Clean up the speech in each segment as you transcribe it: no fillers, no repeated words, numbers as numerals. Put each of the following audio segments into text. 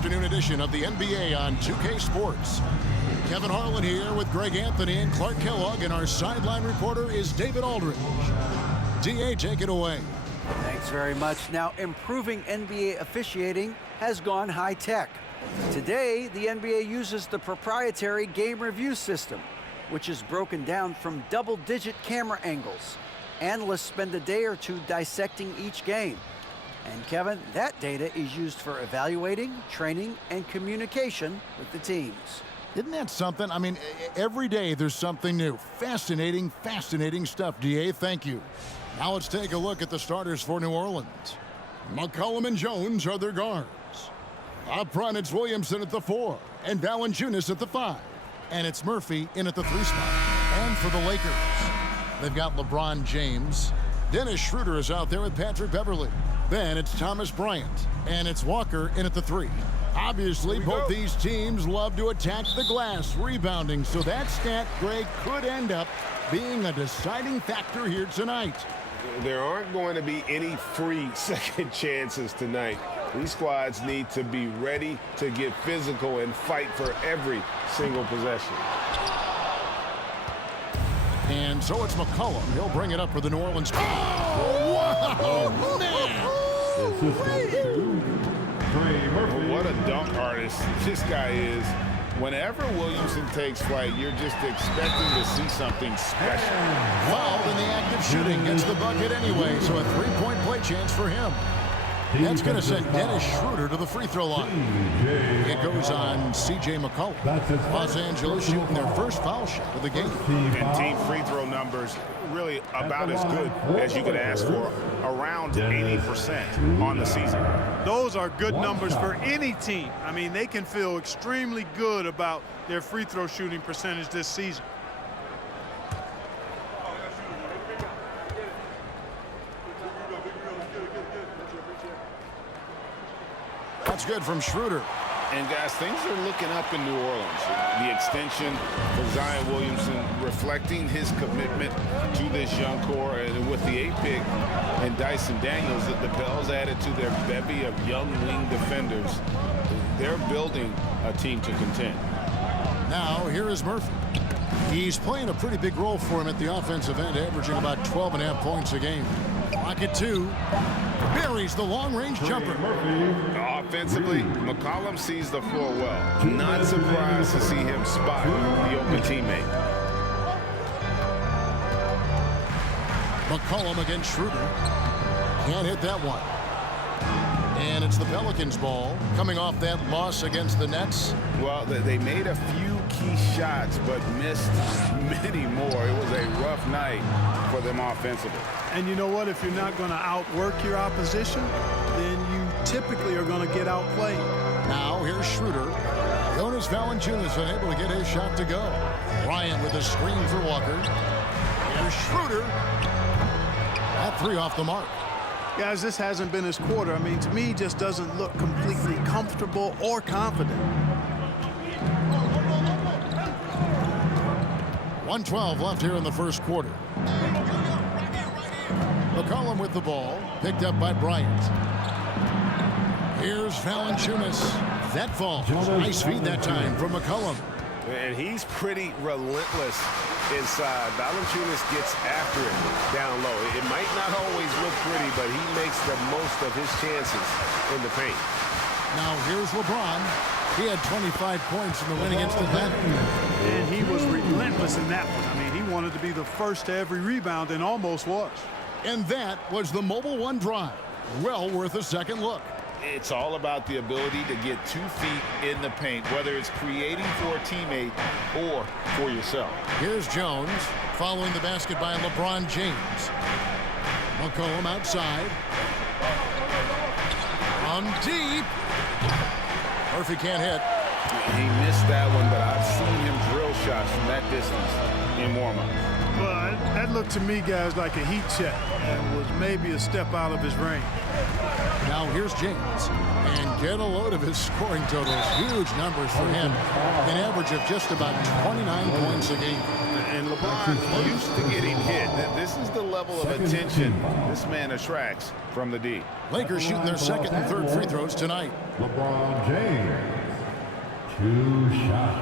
afternoon edition of the NBA on 2K Sports. Kevin Harlan here with Greg Anthony and Clark Kellogg, and our sideline reporter is David Aldridge. DA, take it away. Thanks very much. Now, improving NBA officiating has gone high-tech. Today, the NBA uses the proprietary game review system, which is broken down from double-digit camera angles. Analysts spend a day or two dissecting each game. And Kevin, that data is used for evaluating, training, and communication with the teams. Isn't that something? I mean, every day there's something new. Fascinating stuff, DA. Thank you. Now let's take a look at the starters for New Orleans. McCollum and Jones are their guards. Up front, it's Williamson at the 4, and Valanciunas at the 5. And it's Murphy in at the 3 spot. And for the Lakers, they've got LeBron James. Dennis Schroeder is out there with Patrick Beverley. Then it's Thomas Bryant, and it's Walker in at the 3. Obviously, both these teams love to attack the glass, rebounding, so that stat, Greg, could end up being a deciding factor here tonight. There aren't going to be any free second chances tonight. These squads need to be ready to get physical and fight for every single possession. And so it's McCollum. He'll bring it up for the New Orleans. Oh, wow, man! What a dunk artist this guy is. Whenever Williamson takes flight, you're just expecting to see something special. Fouled in the act of shooting. Gets the bucket anyway, so a three-point play chance for him. That's going to send Dennis Schroeder to the free throw line. It goes on C.J. McCollum. Los Angeles shooting their first foul shot of the game. And team free throw numbers really about as good as you could ask for, around 80% on the season. Those are good numbers for any team. I mean, they can feel extremely good about their free throw shooting percentage this season. That's good from Schroeder. And guys, things are looking up in New Orleans. The extension for Zion Williamson reflecting his commitment to this young core, and with the 8th pick and Dyson Daniels, the Pels added to their bevy of young wing defenders. They're building a team to contend. Now here is Murphy. He's playing a pretty big role for him at the offensive end, averaging about 12.5 points a game. Pocket 2. Buries the long-range jumper. Offensively, McCollum sees the floor well. Not surprised to see him spot the open teammate. McCollum against Schroeder. Can't hit that one. And it's the Pelicans' ball coming off that loss against the Nets. Well, they made a few key shots, but missed many more. It was a rough night for them offensively. And you know what? If you're not going to outwork your opposition, then you typically are going to get outplayed. Now here's Schroeder. Jonas Valanciunas unable to get his shot to go. Bryant with a screen for Walker. Here's Schroeder. That 3 off the mark. Guys, this hasn't been his quarter. I mean, to me, he just doesn't look completely comfortable or confident. 1:12 left here in the first quarter. McCollum with the ball, picked up by Bryant. Here's Valanciunas. That falls. Nice feed that time from McCollum. And he's pretty relentless inside. Valanciunas gets after it down low. It might not always look pretty, but he makes the most of his chances in the paint. Now here's LeBron. He had 25 points in the win against Atlanta. And he was relentless in that one. I mean, he wanted to be the first to every rebound and almost was. And that was the Mobile One drive. Well worth a second look. It's all about the ability to get 2 feet in the paint, whether it's creating for a teammate or for yourself. Here's Jones following the basket by LeBron James. McCollum outside. From deep. Murphy can't hit. He missed that one, but I've seen him drill shots from that distance in warm-up. Well, that looked to me, guys, like a heat check and was maybe a step out of his range. Now here's James. And get a load of his scoring totals. Huge numbers for him. An average of just about 29 points a game. And LeBron used to getting hit. This is the level of attention this man attracts from the D. Lakers shooting their second and third free throws tonight. LeBron James. 2 shots.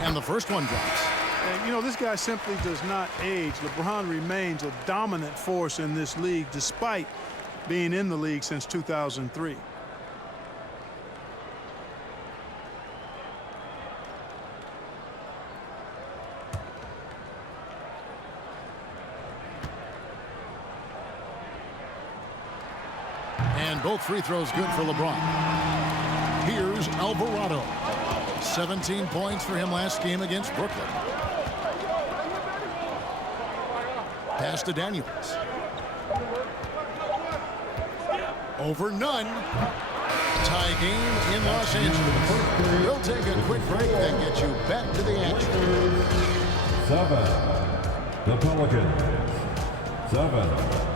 And the first one drops. And, you know, this guy simply does not age. LeBron remains a dominant force in this league despite being in the league since 2003. And both free throws good for LeBron. Here's Alvarado. 17 points for him last game against Brooklyn. Pass to Daniels. Over none. Tie game in Los Angeles. We'll take a quick break, then get you back to the action. 7. The Pelicans. 7.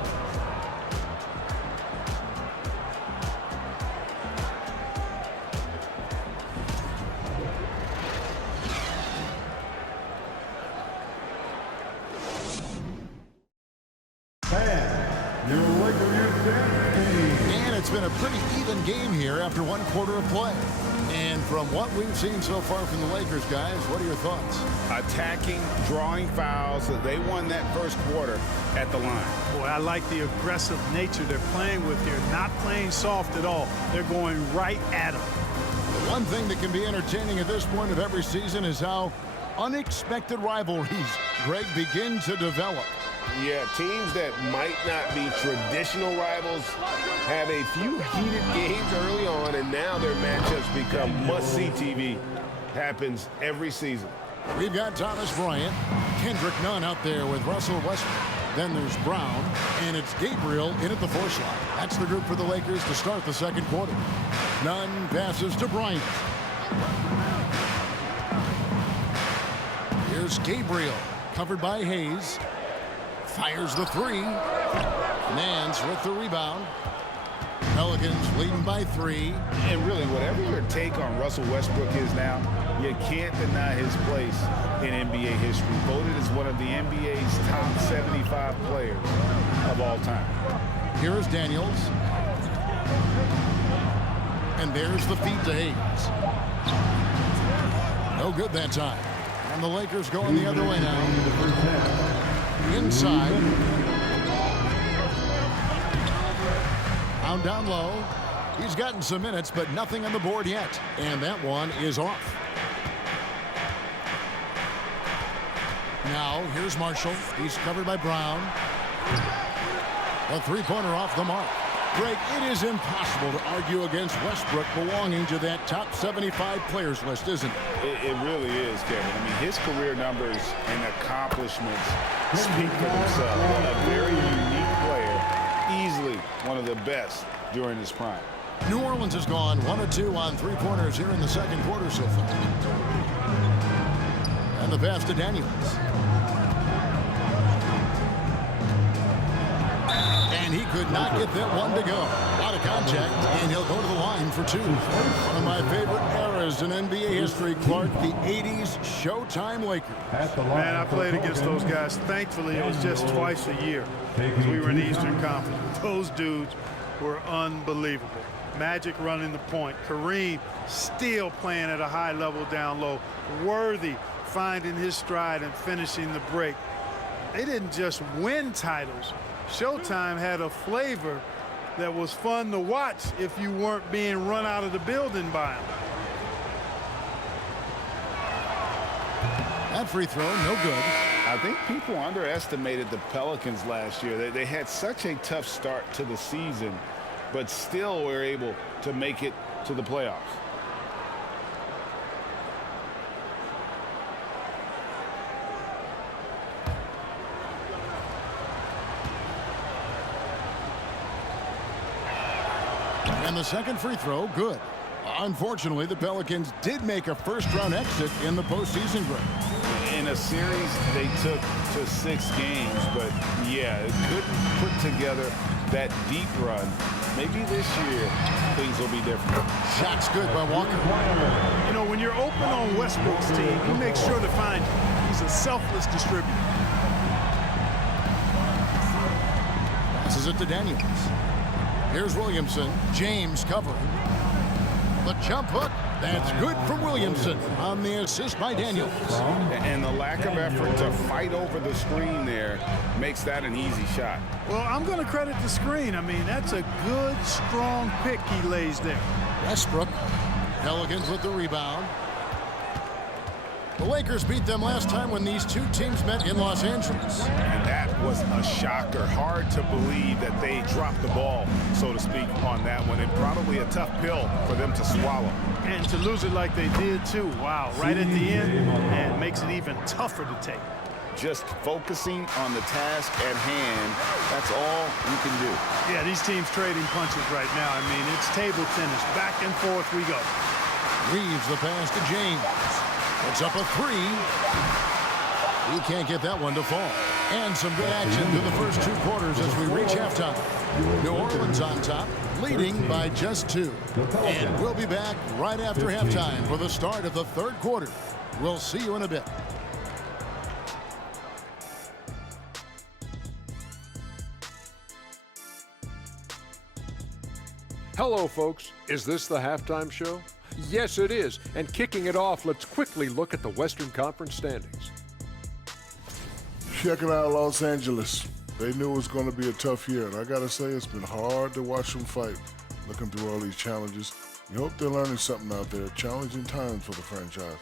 And it's been a pretty even game here after one quarter of play. And from what we've seen so far from the Lakers, guys, what are your thoughts? Attacking, drawing fouls. They won that first quarter at the line. Boy, I like the aggressive nature they're playing with here. Not playing soft at all. They're going right at them. The one thing that can be entertaining at this point of every season is how unexpected rivalries, Greg, begin to develop. Yeah, teams that might not be traditional rivals have a few heated games early on, and now their matchups become must-see TV. Happens every season. We've got Thomas Bryant, Kendrick Nunn out there with Russell Westbrook. Then there's Brown, and it's Gabriel in at the 4 slot. That's the group for the Lakers to start the second quarter. Nunn passes to Bryant. Here's Gabriel, covered by Hayes. Fires the 3. Nance with the rebound. Pelicans leading by 3. And really, whatever your take on Russell Westbrook is now, you can't deny his place in NBA history. Voted as one of the NBA's top 75 players of all time. Here is Daniels. And there's the feed to Hayes. No good that time. And the Lakers going the other way now. Inside. Down low. He's gotten some minutes, but nothing on the board yet. And that one is off. Now, here's Marshall. He's covered by Brown. A 3-pointer off the mark. Greg, it is impossible to argue against Westbrook belonging to that top 75 players list, isn't it? It really is, Kevin. I mean, his career numbers and accomplishments speak for themselves. A very unique player, easily one of the best during his prime. New Orleans has gone 1 of 2 on 3-pointers here in the second quarter so far. And the pass to Daniels. And he could not get that one to go. Out of contact, and he'll go to the line for 2. One of my favorite eras in NBA history, Clark, the 80s Showtime Lakers. Man, I played against those guys. Thankfully, it was just twice a year because we were in the Eastern Conference. Those dudes were unbelievable. Magic running the point. Kareem still playing at a high level down low. Worthy finding his stride and finishing the break. They didn't just win titles. Showtime had a flavor that was fun to watch if you weren't being run out of the building by them. That free throw, no good. I think people underestimated the Pelicans last year. They had such a tough start to the season, but still were able to make it to the playoffs. And the second free throw, good. Unfortunately, the Pelicans did make a first-round exit in the postseason break. In a series they took to 6 games, but yeah, it couldn't put together that deep run maybe this year things will be different. Shot's good by Walker. You know, when you're open on Westbrook's team, he makes sure to find you. He's a selfless distributor. Passes it to Daniels. Here's Williamson. James covering. The jump hook. That's good from Williamson on the assist by Daniels. And the lack of effort to fight over the screen there makes that an easy shot. Well, I'm going to credit the screen. I mean, that's a good, strong pick he lays there. Westbrook. Pelicans with the rebound. The Lakers beat them last time when these two teams met in Los Angeles. And that was a shocker. Hard to believe that they dropped the ball, so to speak, on that one. And probably a tough pill for them to swallow. And to lose it like they did, too. Wow, right at the end, and makes it even tougher to take. Just focusing on the task at hand, that's all you can do. Yeah, these teams trading punches right now. I mean, it's table tennis. Back and forth we go. Reeves the pass to James. It's up a three. He can't get that one to fall. And some good action through the first 2 quarters as we reach halftime. New Orleans on top, leading by just 2. And we'll be back right after halftime for the start of the 3rd quarter. We'll see you in a bit. Hello, folks. Is this the halftime show? Yes, it is. And kicking it off, let's quickly look at the Western Conference standings. Checking out Los Angeles. They knew it was going to be a tough year, and I got to say it's been hard to watch them fight, looking through all these challenges. You hope they're learning something out there. Challenging times for the franchise.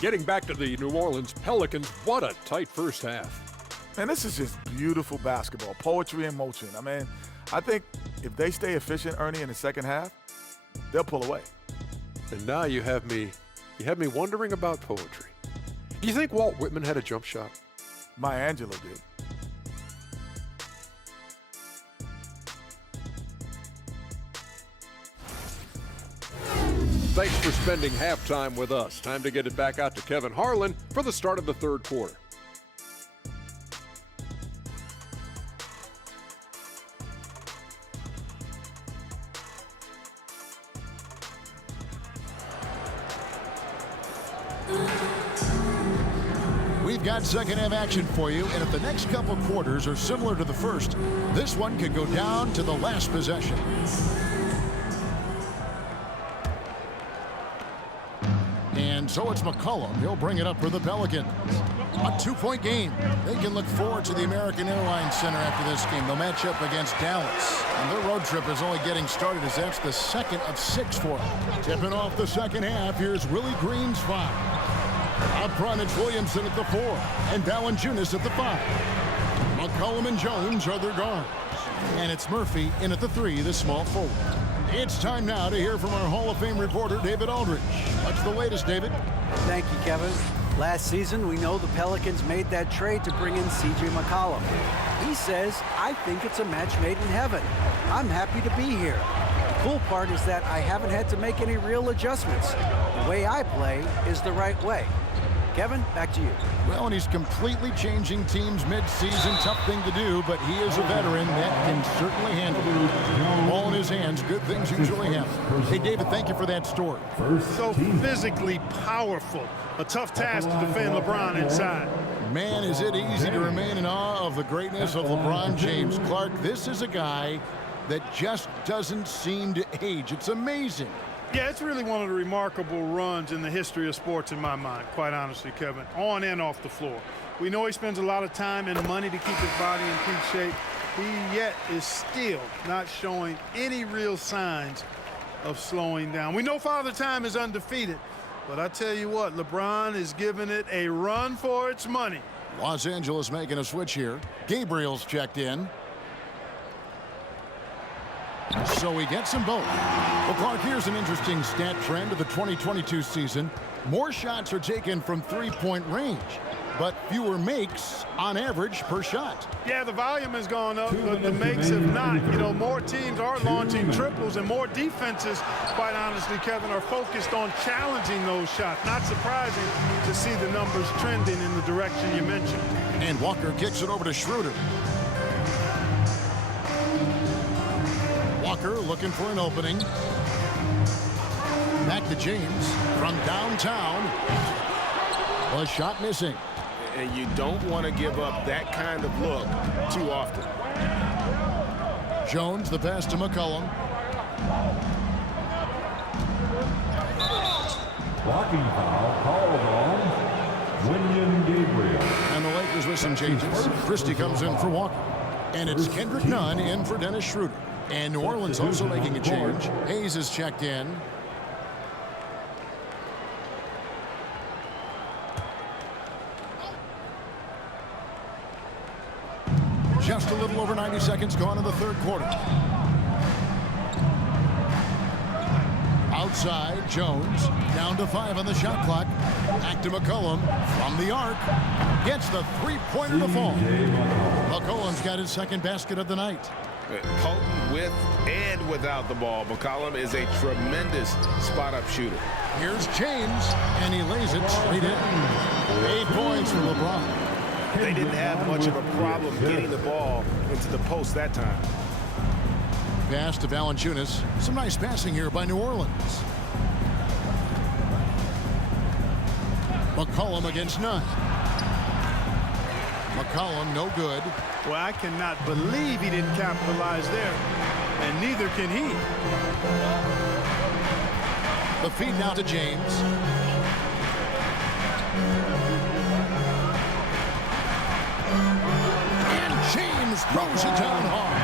Getting back to the New Orleans Pelicans, what a tight first half. Man, this is just beautiful basketball, poetry in motion. I mean, I think if they stay efficient, Ernie, in the second half, they'll pull away. And now you have me wondering about poetry. Do you think Walt Whitman had a jump shot? Maya Angelou did. Thanks for spending halftime with us. Time to get it back out to Kevin Harlan for the start of the 3rd quarter. We've got second half action for you, and if the next couple quarters are similar to the first, this one could go down to the last possession. And so it's McCollum. He'll bring it up for the Pelicans. A 2-point game. They can look forward to the American Airlines Center after this game. They'll match up against Dallas. And their road trip is only getting started as that's the 2nd of 6 for them. Tipping off the second half, here's Willie Green's 5. Up front, it's Williamson at the 4 and Valanciunas at the 5. McCollum and Jones are their guards. And it's Murphy in at the 3, the small forward. It's time now to hear from our Hall of Fame reporter, David Aldridge. What's the latest, David? Thank you, Kevin. Last season, we know the Pelicans made that trade to bring in C.J. McCollum. He says, I think it's a match made in heaven. I'm happy to be here. The cool part is that I haven't had to make any real adjustments. The way I play is the right way. Kevin, back to you. Well, and he's completely changing teams mid-season. Tough thing to do, but he is a veteran that can certainly handle it. Ball in his hands, good things usually happen. Hey, David, thank you for that story. So physically powerful. A tough task to defend LeBron inside. Man, is it easy to remain in awe of the greatness of LeBron James. Clark, this is a guy that just doesn't seem to age. It's amazing. Yeah, it's really one of the remarkable runs in the history of sports in my mind, quite honestly, Kevin, on and off the floor. We know he spends a lot of time and money to keep his body in peak shape. He yet is still not showing any real signs of slowing down. We know Father Time is undefeated, but I tell you what, LeBron is giving it a run for its money. Los Angeles making a switch here. Gabriel's checked in. So he gets them both. Well, Clark, here's an interesting stat trend of the 2022 season. More shots are taken from three-point range, but fewer makes on average per shot. Yeah, the volume has gone up, but the makes have not. You know, more teams are launching triples, and more defenses, quite honestly, Kevin, are focused on challenging those shots. Not surprising to see the numbers trending in the direction you mentioned. And Walker kicks it over to Schroeder. Walker looking for an opening. Back to James from downtown. A shot missing. And you don't want to give up that kind of look too often. Jones, the pass to McCollum. Blocking foul called on William Gabriel. And the Lakers with some changes. Christie comes in for Walker. And it's Kendrick Nunn in for Dennis Schroeder. And New Orleans also making a change. Hayes is checked in. Just a little over 90 seconds gone in the third quarter. Outside, Jones down to 5 on the shot clock. Back to McCollum from the arc. Gets the three-pointer to fall. McCollum's got his second basket of the night. Potent with and without the ball. McCollum is a tremendous spot-up shooter. Here's James, and he lays it straight in. 8 points for LeBron. They didn't have much of a problem getting the ball into the post that time. Pass to Valanciunas. Some nice passing here by New Orleans. McCollum against Nunn. McCollum no good. Well, I cannot believe he didn't capitalize there, and neither can he. The feed now to James. James throws it down hard.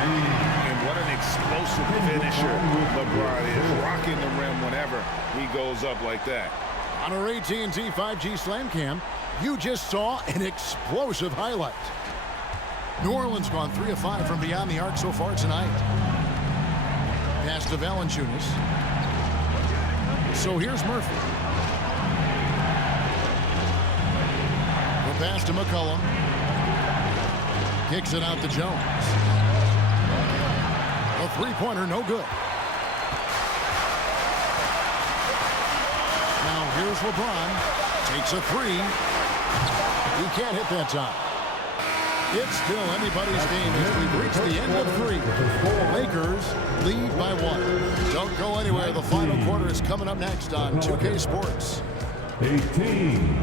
And what an explosive finisher LeBron is. Rocking the rim whenever he goes up like that. On our AT&T 5G Slam Cam, you just saw an explosive highlight. New Orleans gone 3 of 5 from beyond the arc so far tonight. Pass to Valanciunas. So here's Murphy. The pass to McCollum. Kicks it out to Jones. A three-pointer, no good. Now here's LeBron. Takes a three. He can't hit that time. It's still anybody's game as we've reached the end of 3. Lakers lead by 1. Don't go anywhere. The final quarter is coming up next on 2K Sports. 18.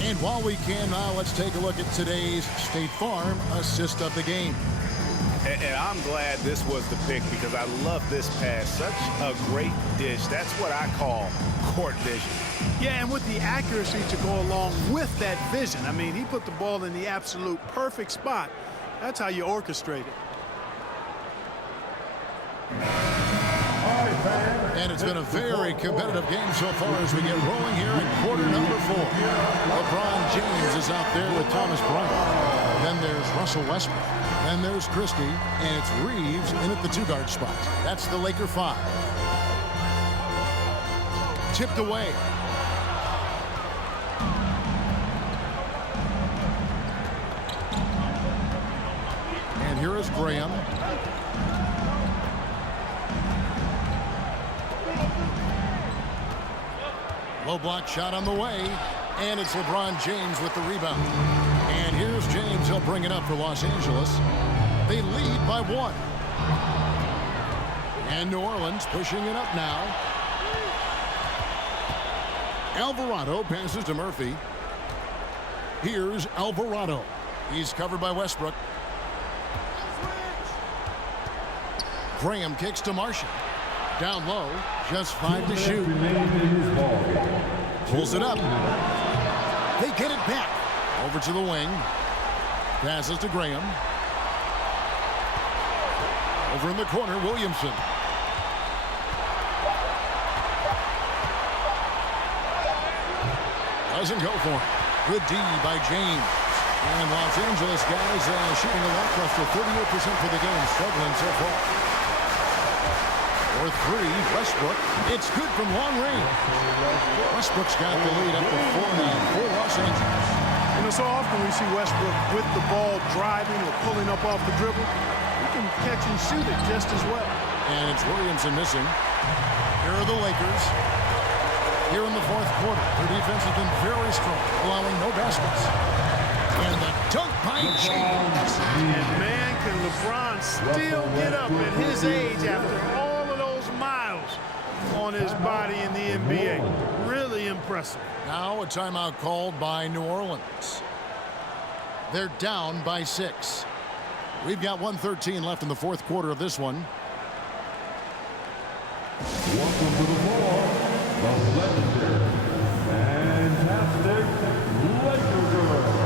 And while we can now, let's take a look at today's State Farm assist of the game. And I'm glad this was the pick because I love this pass. Such a great dish. That's what I call court vision. Yeah, and with the accuracy to go along with that vision. I mean, he put the ball in the absolute perfect spot. That's how you orchestrate it. And it's been a very competitive game so far as we get rolling here in quarter number 4. LeBron James is out there with Thomas Bryant. Then there's Russell Westbrook. Then there's Christie. And it's Reeves in at the 2-guard spot. That's the Laker 5. Tipped away. And here is Graham. Low block shot on the way, and it's LeBron James with the rebound. And here's James. He'll bring it up for Los Angeles. They lead by 1. And New Orleans pushing it up now. Alvarado passes to Murphy. Here's Alvarado. He's covered by Westbrook. Graham kicks to Marshall. Down low, just 5 to shoot. Pulls it up. They get it back. Over to the wing. Passes to Graham. Over in the corner, Williamson. Doesn't go for it. Good D by James. And Los Angeles guys shooting a lackluster 38% for the game. Struggling so far. For 3, Westbrook. It's good from long range. Westbrook's got the lead up to 4 now for Los Angeles. You know, so often we see Westbrook with the ball driving or pulling up off the dribble. He can catch and shoot it just as well. And it's Williamson missing. Here are the Lakers. quarter. Their defense has been very strong, allowing no baskets. And the dunk by James. And man, can LeBron still get up at his age after all of those miles on his body in the NBA. Really impressive. Now a timeout called by New Orleans. They're down by 6. We've got 1:13 left in the fourth quarter of this one. Welcome to the floor, the legendary, fantastic Laker girl.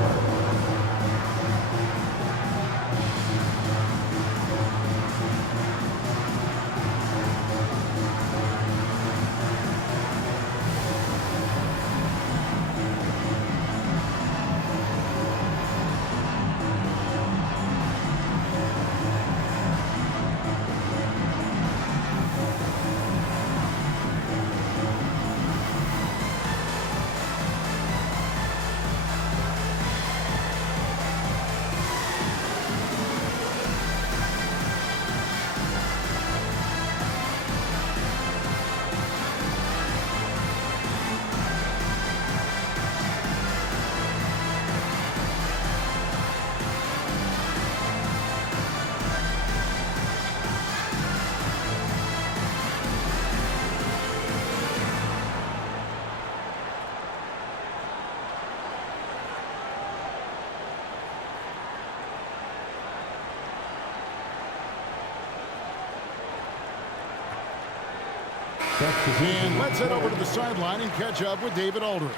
And let's head over to the sideline and catch up with David Aldridge.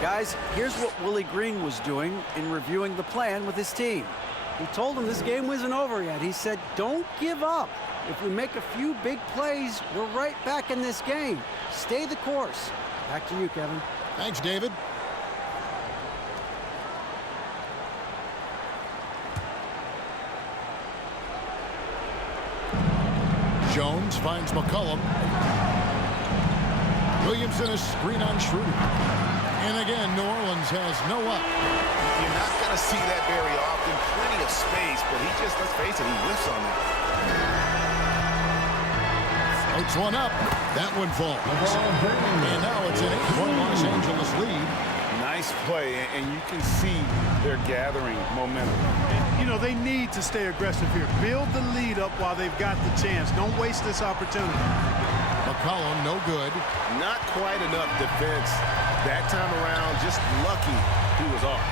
Guys, here's what Willie Green was doing in reviewing the plan with his team. He told them this game wasn't over yet. He said, don't give up. If we make a few big plays, we're right back in this game. Stay the course. Back to you, Kevin. Thanks, David. Jones finds McCollum. Williamson is screen on Schroeder. And again, New Orleans has no up. You're not going to see that very often. Plenty of space, but he just, let's face it, he whiffs on that. Floats one up. That one falls. And now it's an 8-point Los Angeles lead. Nice play, and you can see they're gathering momentum. You know, they need to stay aggressive here. Build the lead up while they've got the chance. Don't waste this opportunity. McCollum, no good. Not quite enough defense that time around. Just lucky he was off.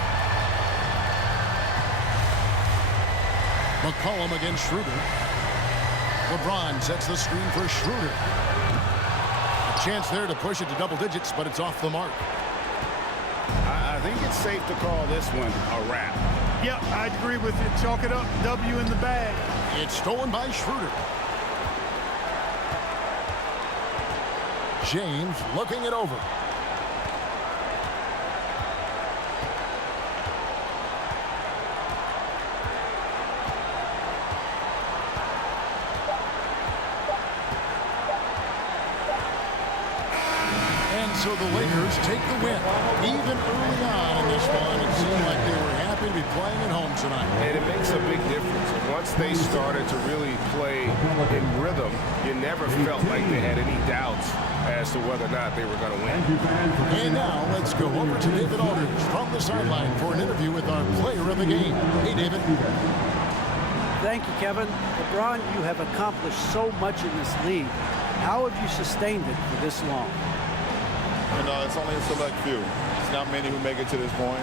McCollum against Schroeder. LeBron sets the screen for Schroeder. A chance there to push it to double digits, but it's off the mark. I think it's safe to call this one a wrap. Yep, I agree with you. Chalk it up. W in the bag. It's stolen by Schroeder. James looking it over. So the Lakers take the win. Even early on in this one, it seemed like they were happy to be playing at home tonight. And it makes a big difference. Once they started to really play in rhythm, you never felt like they had any doubts as to whether or not they were going to win. And now let's go over to David Aldridge from the sideline for an interview with our player of the game. Hey, David. Thank you, Kevin. LeBron, you have accomplished so much in this league. How have you sustained it for this long? And it's only a select few. It's not many who make it to this point,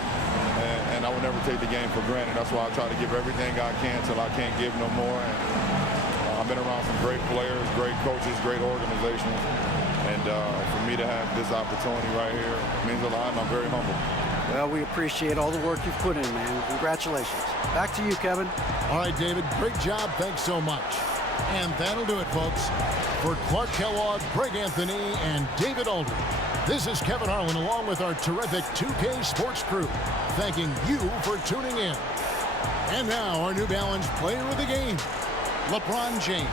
and I would never take the game for granted. That's why I try to give everything I can till I can't give no more. And I've been around some great players, great coaches, great organizations, and for me to have this opportunity right here means a lot, and I'm very humble. Well, we appreciate all the work you've put in, man. Congratulations. Back to you, Kevin. All right, David, great job. Thanks so much. And that'll do it, folks. For Clark Kellogg, Greg Anthony, and David Aldridge, this is Kevin Harlan along with our terrific 2K Sports crew, thanking you for tuning in. And now our New Balance player of the game, LeBron James.